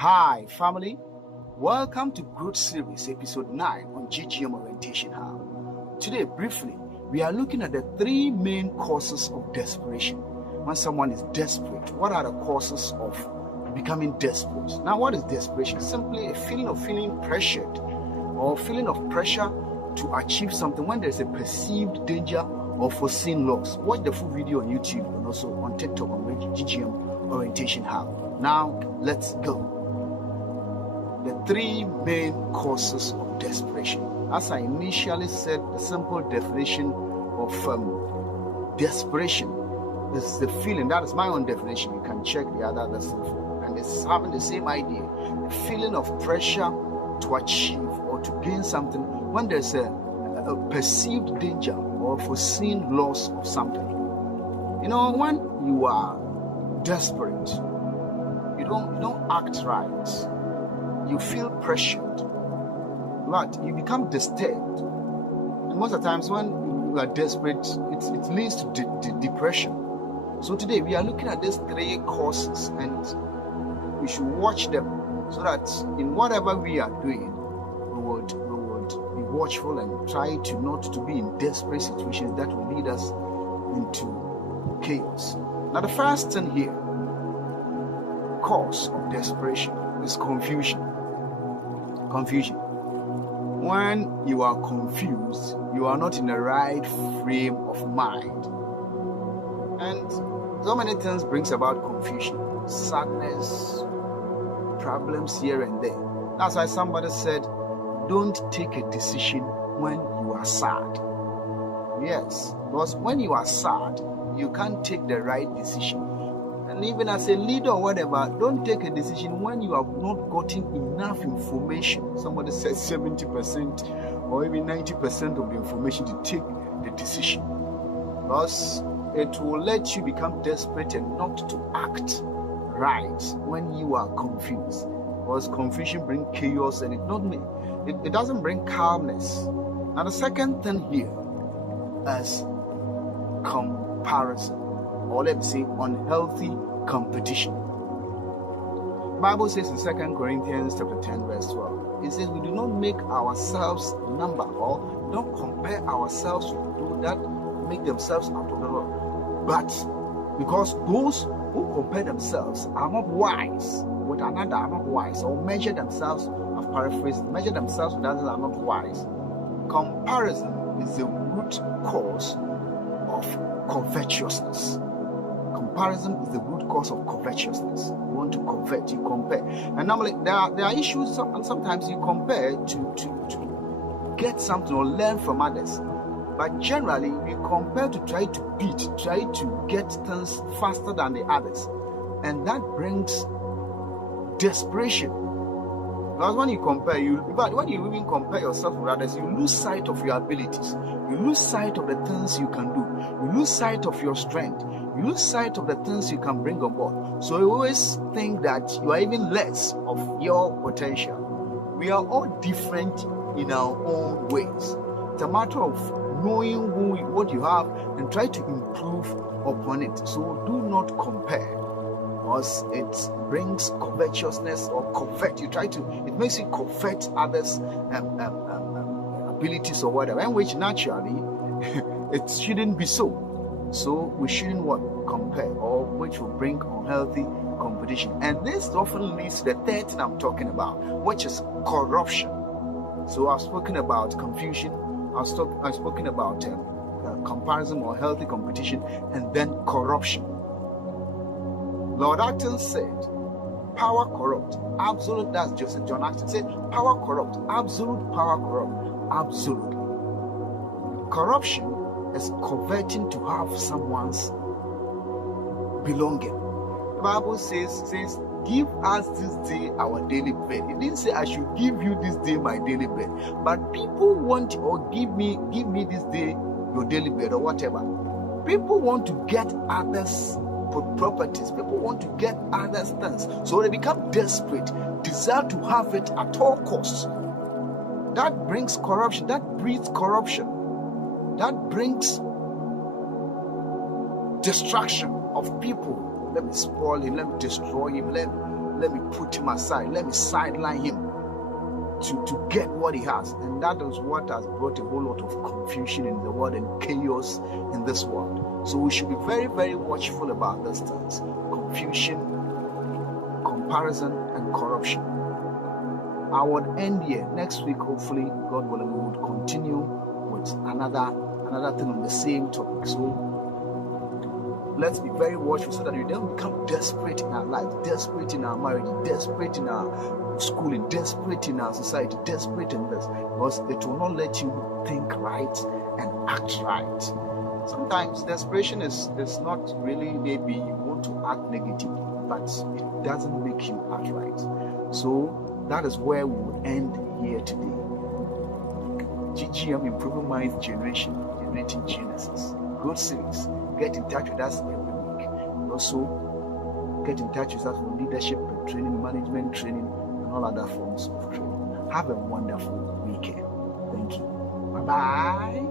Hi, family. Welcome to Growth Series, Episode 9 on GGM Orientation Hub. Today, briefly, we are looking at the three main causes of desperation. When someone is desperate, what are the causes of becoming desperate? Now, what is desperation? Simply a feeling of feeling pressured or feeling of pressure to achieve something when there's a perceived danger or foreseen loss. Watch the full video on YouTube and also on TikTok on GGM Orientation Hub. Now, let's go. The three main causes of desperation. As I initially said, the simple definition of desperation is the feeling. That is my own definition. You can check the other simple. And it's having the same idea. A feeling of pressure to achieve or to gain something when there's a perceived danger or foreseen loss of something. You know, when you are desperate, you don't act right. You feel pressured, but you become disturbed. And most of the times when you are desperate, it leads to depression. So today we are looking at these three causes and we should watch them so that in whatever we are doing, we would be watchful and try to not to be in desperate situations that will lead us into chaos. Now the first thing here, cause of desperation, is confusion. Confusion. When you are confused, you are not in the right frame of mind. And so many things brings about confusion. Sadness, problems here and there. That's why somebody said, don't take a decision when you are sad. Yes, because when you are sad, you can't take the right decision. And even as a leader or whatever, don't take a decision when you have not gotten enough information. Somebody says 70% or even 90% of the information to take the decision. Because it will let you become desperate and not to act right when you are confused. Because confusion brings chaos and it doesn't bring calmness. Now the second thing here is comparison. Or let me say unhealthy competition. The Bible says in 2 Corinthians chapter 10 verse 12, it says we do not make ourselves number or don't compare ourselves with those that make themselves out of the Lord. But because those who compare themselves are not wise with another, are not wise, or measure themselves, I've paraphrased, measure themselves with others are not wise. Comparison is the root cause of covetousness. Comparison is the root cause of covetousness. You want to covet, you compare. And normally there are issues, and sometimes you compare to get something or learn from others. But generally, we compare to try to get things faster than the others. And that brings desperation. Because when you compare, when you even compare yourself with others, you lose sight of your abilities. You lose sight of the things you can do. You lose sight of your strength. You lose sight of the things you can bring on board. So you always think that you are even less of your potential. We are all different in our own ways. It's a matter of knowing what you have and try to improve upon it. So do not compare, because it brings covetousness or covet. It makes you covet others' abilities or whatever, in which naturally it shouldn't be so. So we shouldn't compare, or which will bring unhealthy competition. And this often leads to the third thing I'm talking about, which is corruption. So I've spoken about confusion, I've spoken about comparison or healthy competition, and then corruption. Lord Acton said, power corrupt, absolute. That's Joseph John Acton said, power corrupt, absolute, power corrupt, absolute. Corruption is coveting to have someone's belonging. The Bible says, give us this day our daily bread. It didn't say I should give you this day my daily bread. But people want, or give me this day your daily bread or whatever. People want to get others' properties. People want to get others' things. So they become desperate, desire to have it at all costs. That brings corruption. That breeds corruption. That brings destruction of people. Let me spoil him, let me destroy him, let me put him aside, let me sideline him to get what he has. And that is what has brought a whole lot of confusion in the world and chaos in this world. So we should be very, very watchful about these things: confusion, comparison, and corruption. I would end here. Next week, hopefully, God willing, we would continue with another thing on the same topic. So let's be very watchful so that we don't become desperate in our life, desperate in our marriage, desperate in our schooling, desperate in our society, desperate in this, because it will not let you think right and act right. Sometimes desperation is not really, maybe you want to act negatively, but it doesn't make you act right. So that is where we will end here today. GGM, Improving Minds Generation, Generating Genesis. Good series. Get in touch with us every week. And also get in touch with us for leadership and training, management training, and all other forms of training. Have a wonderful weekend. Thank you. Bye-bye.